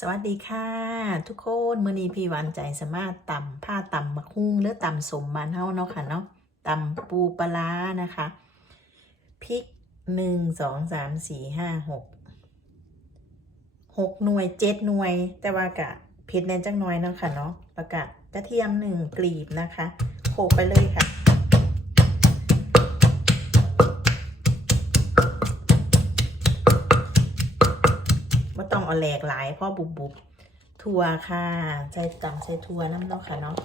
สวัสดีค่ะ ทุกคนมื้อนี้พี่วานใจสามารถตำผ้าตำมะฮุ่งหรือตำสมบ้านเฮาเนาะค่ะเนาะตำปูปลานะคะพริกหนึ่งสองสามสี่ห้าหกหกหน่วยเจ็ดหน่วย แต่ว่ากะเผ็ดแน่จังหน่อยเนาะค่ะเนาะแล้วกะกระเทียมหนึ่งกลีบนะคะโขลกไปเลยค่ะ เอาแหลกหลายพ่อบุบบุบถั่วค่ะใส่ตำใส่ถั่วน้ำเนาะค่ะเนาะ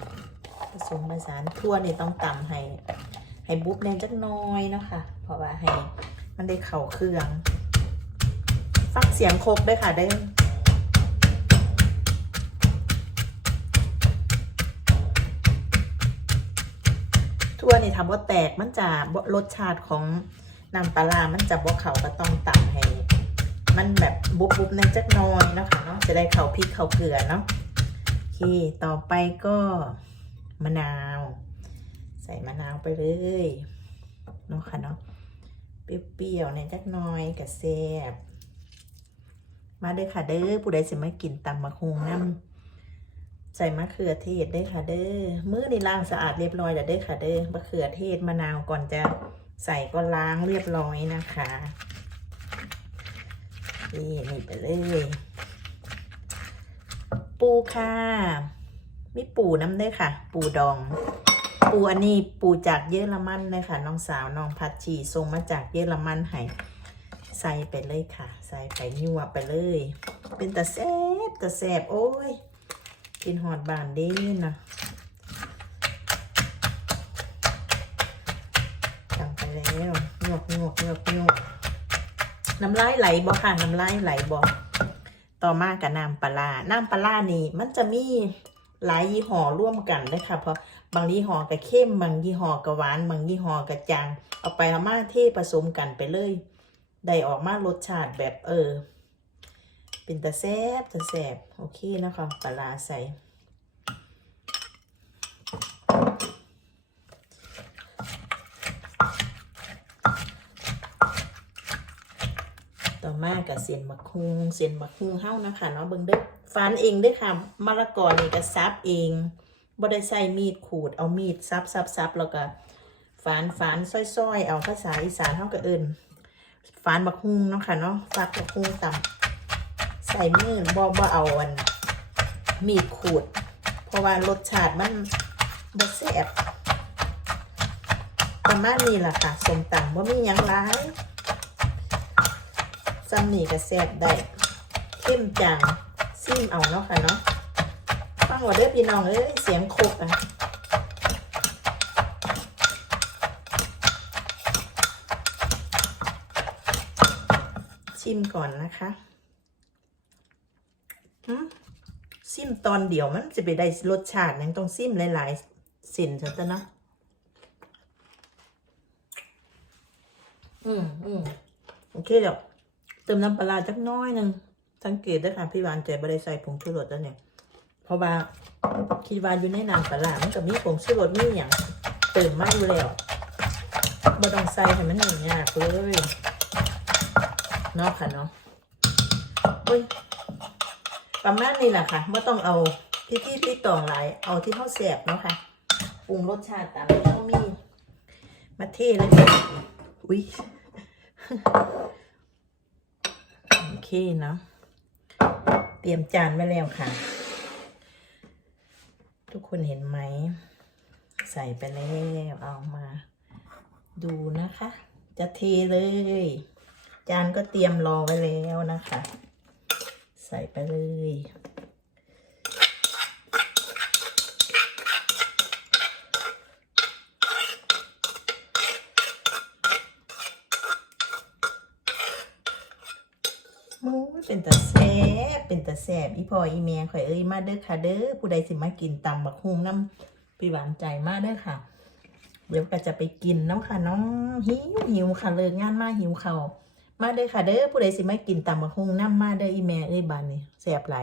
ผสมผสานถั่วนี่ต้องตำให้ให้บุบแน่จักน้อยเนาะค่ะ เพราะว่าให้มันได้เข่าเครื่องฟักเสียงโคกด้วยค่ะได้อทั่วนี่ทำว่าแตกมันจะรสชาติของน้ำปลามันจะบ่เขาก็ต้องตำให้ มันแบบบุบบุบในจักน้อยเนาะคะเนาะจะได้เขาพริกเขาเกลือเนาะโอเคต่อไปก็มะนาว ใส่มะนาวไปเลยเนาะค่ะเนาะเปรี้ยวๆในจักน้อยกับแซ่บมาเด้อค่ะเด้อผู้ใดสิมากินตำมะฮุงน้ำใส่มะเขือเทศเด้อค่ะเด้อมื้อนี่ล้างสะอาดเรียบร้อยแล้วเด้อค่ะเด้อมะเขือเทศมะนาวก่อนจะใส่ก็ล้างเรียบร้อยนะคะ นี่นี่ไปเลย ปูค่ะ มีปูน้ำด้วยค่ะ ปูดอง ปูอันนี้ปูจากเยอรมันเลยค่ะ น้องสาวน้องพัชชีส่งมาจากเยอรมันให้ใส่ไปเลยค่ะ ใส่ไปยั่วไปเลย เป็นตะแซบตะแซบโอ้ย กินหอดบานเด้นะจังไปแล้วงวกงวกงวกงวก น้ำลายไหลบ่ค่ะ น้ำลายไหลบ่ต่อมากับน้ำปลา น้ำปลานี่มันจะมีหลายยี่ห้อร่วมกันเลยค่ะ เพราะบางยี่ห้อก็เข้ม บางยี่ห้อก็หวาน บางยี่ห้อก็จาง เอาไปเอามาเทผสมกันไปเลย ได้ออกมารสชาติแบบเออ เป็นตะแซบตะแซบโอเคนะคะปลาร้าใส่ อมากับเสียนมะคุงเสียนมะคุงเฮ้านะคะเนาะเบิ่งเด้อฟันเองเด้อค่ะมะละกอนี่ก็ซับเองบ่ได้ใส่มีดขูดเอามีดซับซับซับแล้วก็ฝานฝานซ้อยๆ เอาภาษาอีสานเฮาก็เอิ้นฝานมะคุงเนาะค่ะเนาะฟักมะคุงตำใส่มือบ่บ่เอาอันมีดขูด เพราะว่ารสชาติมันบ่แซ่บประมาณนี้แหละค่ะสมตำบ่มียังหลาย ซัมนี่ก็แซ่บได้เข้มจางซิมเอาเนาะค่ะเนาะฟังว่าเด้อพี่น้องเอ้ยเสียงโคกอะชิมก่อนนะคะหืมซิมตอนเดียวมันจะไปได้รสชาตินั้นต้องซิมหลายๆสินฉันจะนะ อืมอืมโอเคเดี๋ยว เติมน้ำปลาร้าจักน้อยหนึ่งสังเกตด้วยค่ะ พี่หวานใจบริใส่ผงชูรสแล้วเนี่ย เพราะว่าคิดว่าอยู่ในน้ำปลามันก็มีผงชูรสมีอย่างเติมมากอยู่แล้วบ่ต้องใส่ให้มันหนึ่งยากเลยเนาะค่ะเนาะเฮ้ยประมาณนี้แหละค่ะไม่ต้องเอาที่ที่ที่ตองหลายเอาที่เขาแสบเนาะค่ะปรุงรสชาติตามที่เขามี มาเทเลยอุ้ย เคเนาะเตรียมจานไว้แล้วค่ะ ทุกคนเห็นไหม ใส่ไปแล้วเอามา ดูนะคะ จะเทเลย จานก็เตรียมรอไว้แล้วนะคะ ใส่ไปเลย มูเป็นตาแซ่บเป็นตาแซ่บอีพ่ออีแม่ข่อยเอ้ยมาเด้อค่ะเด้อผู้ใดสิมากินตำบักฮุงน้ำปีหวานใจมากเด้อค่ะ เดี๋ยวก็จะไปกินน้ำค่ะน้องหิวหิวค่ะเลิกงานมาหิวเขามาเด้อค่ะเด้อผู้ใดสิมากินตำบักฮุงน้ำมาเด้ออีแม่เอ้ยบานนี่แซ่บไหล